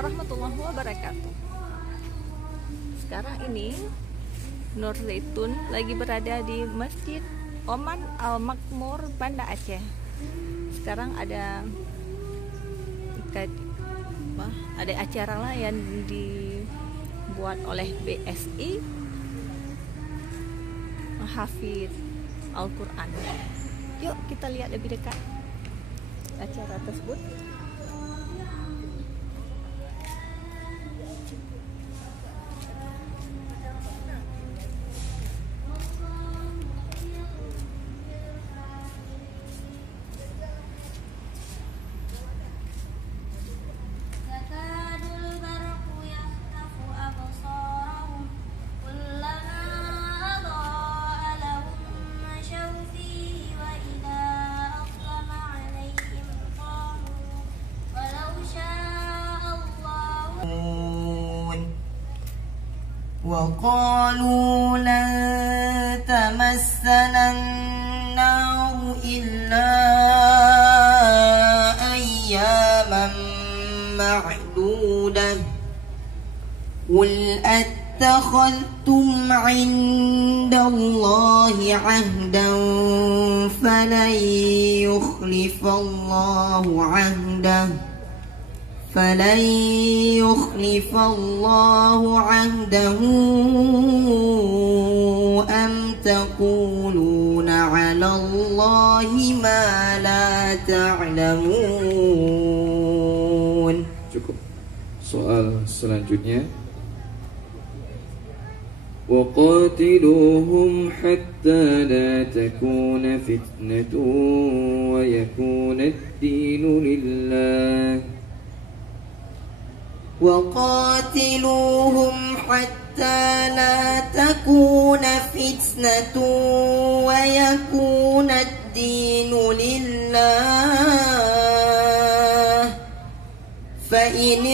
warahmatullahi wabarakatuh. Sekarang ini Nur Zaitun lagi berada di Masjid Oman Al-Makmur, Banda Aceh. Sekarang ada acara lah yang dibuat oleh BSI Hafidz Al-Quran. Yuk kita lihat lebih dekat acara tersebut. وقالوا لن تمسنا النار إلا أياما معدودة قل أتخذتم عند الله عهدا فلن يخلف الله عهده أم تقولون على الله ما لا تعلمون. Cukup. Soal selanjutnya. وقاتلوهم حتى لا تكون فتنة ويكون الدين لله. وقاتلوهم حتى لا تكون فتنة ويكون الدين لله فإن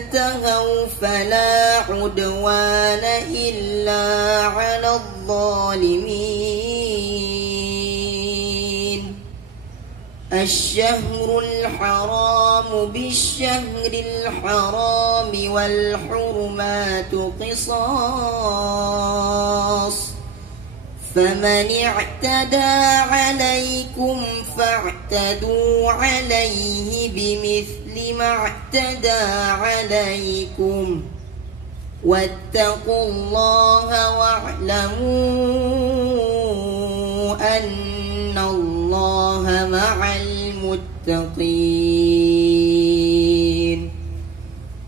انتهوا فلا عدوان إلا على الظالمين. الشهر الحرام بالشهر الحرام والحرمات قصاص فمن اعتدى عليكم فاعتدوا عليه بمثل ما اعتدى عليكم واتقوا الله واعلموا أن الله مع المتقين.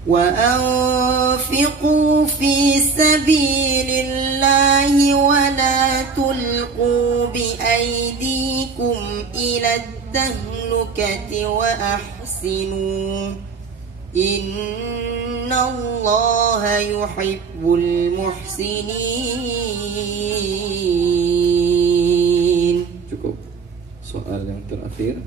وأنفقوا في سبيل الله ولا تلقوا بأيديكم إلى التهلكة وأحسنوا إن الله يحب المحسنين. Cukup. Soal yang terakhir.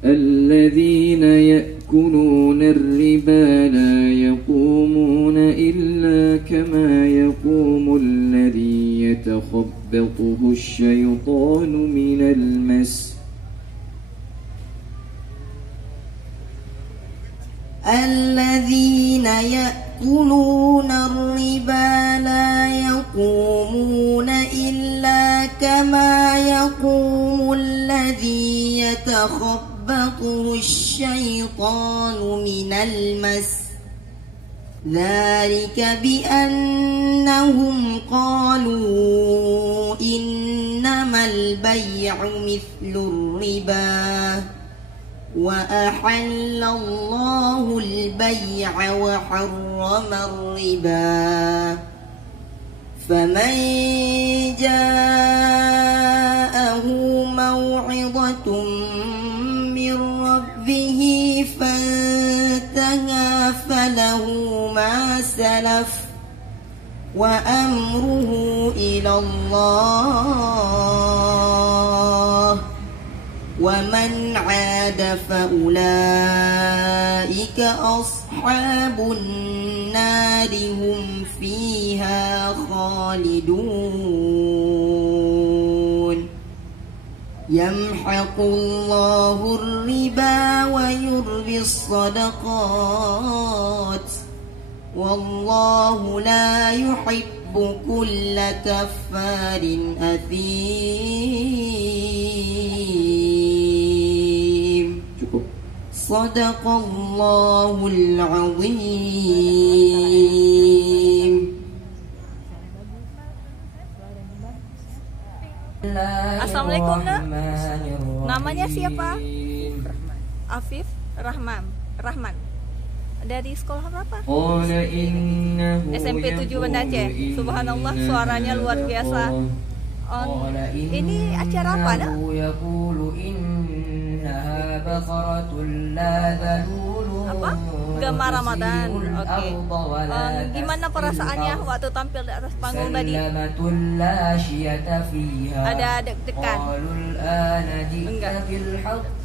الذين يأكلون الربا لا يقومون إلا كما يقوم الذي يتخبطه الشيطان من المس. الذين يأكلون الربا لا يقومون إلا كما يقوم الذي يتخبطه الشيطان من المس ذلك بأنهم قالوا إنما البيع مثل الربا وأحل الله البيع وحرم الربا فمن جاءه موعظة من ربه فانتهى فله ما سلف وأمره إلى الله ومن عاد فأولئك أصحاب النار هم فيها خالدون. يمحق الله الربا ويربي بالصدقات والله لا يحب كل كفار أثيم. صدق الله العظيم. Assalamualaikum nak. Namanya siapa? Afif Rahman. Dari sekolah berapa? SMP 7 Banda Aceh. Subhanallah, suaranya luar biasa. Ini acara apa nak? Apa? Gema Ramadan. Oke. Gimana perasaannya waktu tampil di atas panggung tadi? Ada deg-degan? Enggak.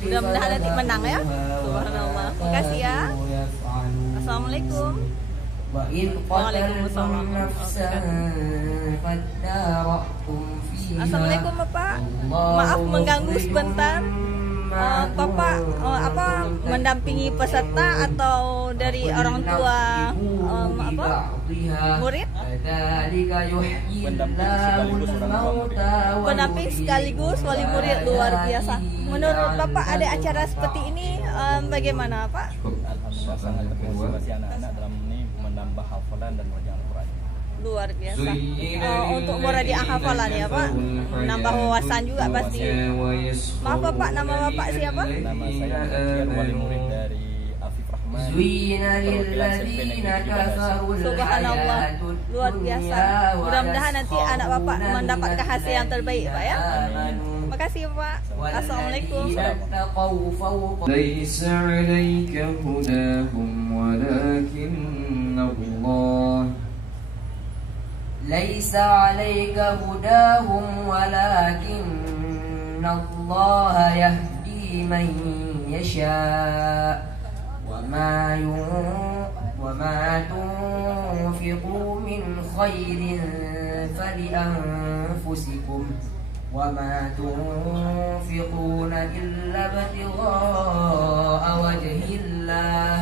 Mudah-mudahan nanti menang ya. Subhanallah. Makasih ya. Assalamualaikum. Waalaikumsalam. Assalamualaikum Bapak. Maaf mengganggu sebentar. Bapak mendampingi peserta atau dari orang tua murid? Pendamping sekaligus wali murid, luar biasa. Menurut Bapak ada acara seperti ini bagaimana Pak? Alhamdulillah sangat termotivasi anak-anak dalam ini menambah hafalan dan bacaan Al-Quran. Luar biasa. Untuk murajaah hafalan ya Pak, menambah wawasan juga pasti. Maaf Bapak, nama Bapak siapa? Nama saya Alfian, wali murid dari Afif Rahman. Subhanallah, luar biasa. Mudah-mudahan nanti anak Bapak mendapatkan hasil yang terbaik Pak ya. Makasih Pak. Assalamualaikum. ليس عليك هداهم ولكن الله ليس عليك هداهم ولكن الله يهدي من يشاء وما تنفقوا من خير فلأنفسكم وما تنفقون إلا ابتغاء وجه الله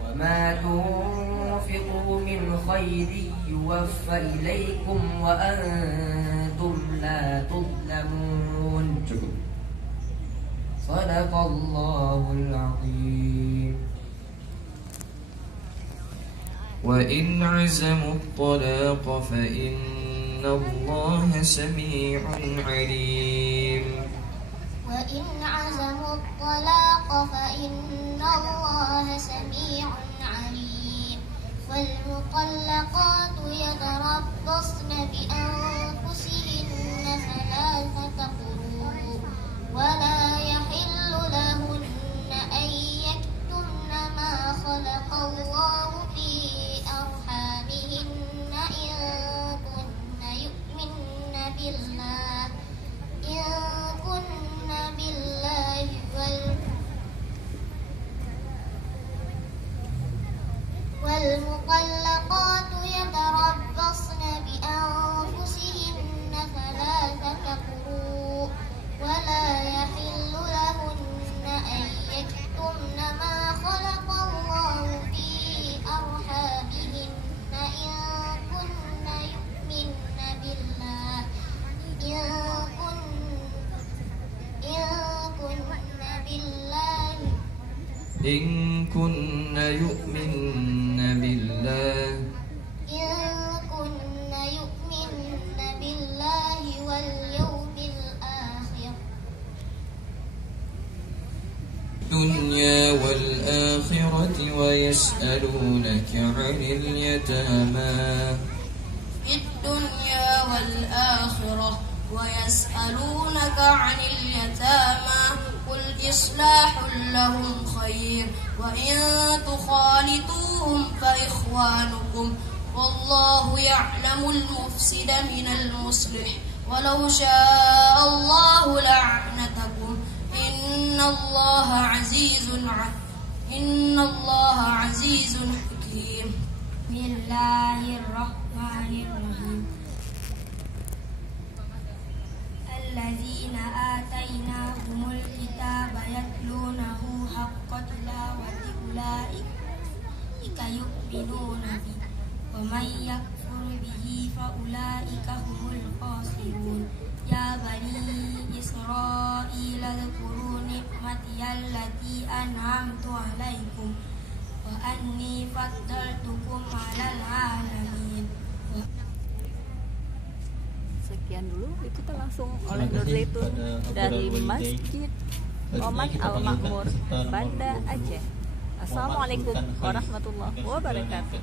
وما تنفقوا من خير يوفى إليكم وأنتم لا تظلمون. صدق الله العظيم. وإن عزموا الطلاق فإن الله سميع عليم. وإن عزموا الطلاق فإن الله سميع عليم. والمطلقات يتربصن بأنفسهن ثلاثة قروء ولا يحل لهن أن يكتمن ما خلق الله في أرحامهن إن كن يؤمن بالله والمطلقات يتربصن بأنفسهن ثلاثة قروء ولا يحل لهن أن يكتمن ما خلق الله في أرحامهن إن كن يؤمن بالله إن كن يؤمن بالله واليوم الآخر الدنيا والآخرة ويسألونك عن اليتامى في الدنيا والآخرة ويسألونك عن اليتامى قل إصلاح لهم خير وإن تخالطوهم فإخوانكم والله يعلم المفسد من المصلح ولو شاء الله لعنتكم إن الله عزيز حكيم. بسم الله الرحمن الرحيم. الذين آتيناهم الكتاب يتلونه حق تلاوته أولئك يؤمنون به ومن يكفر به فأولئك هم الخاسرون يا بني إسرائيل اذكروا نعمتي التي أنعمت عليكم وأني فضلتكم على العالمين. Sekian dulu liputan langsung oleh Nur Zaitun dari Masjid Oman Al-Makmur, Banda Aceh. Assalamualaikum warahmatullahi wabarakatuh.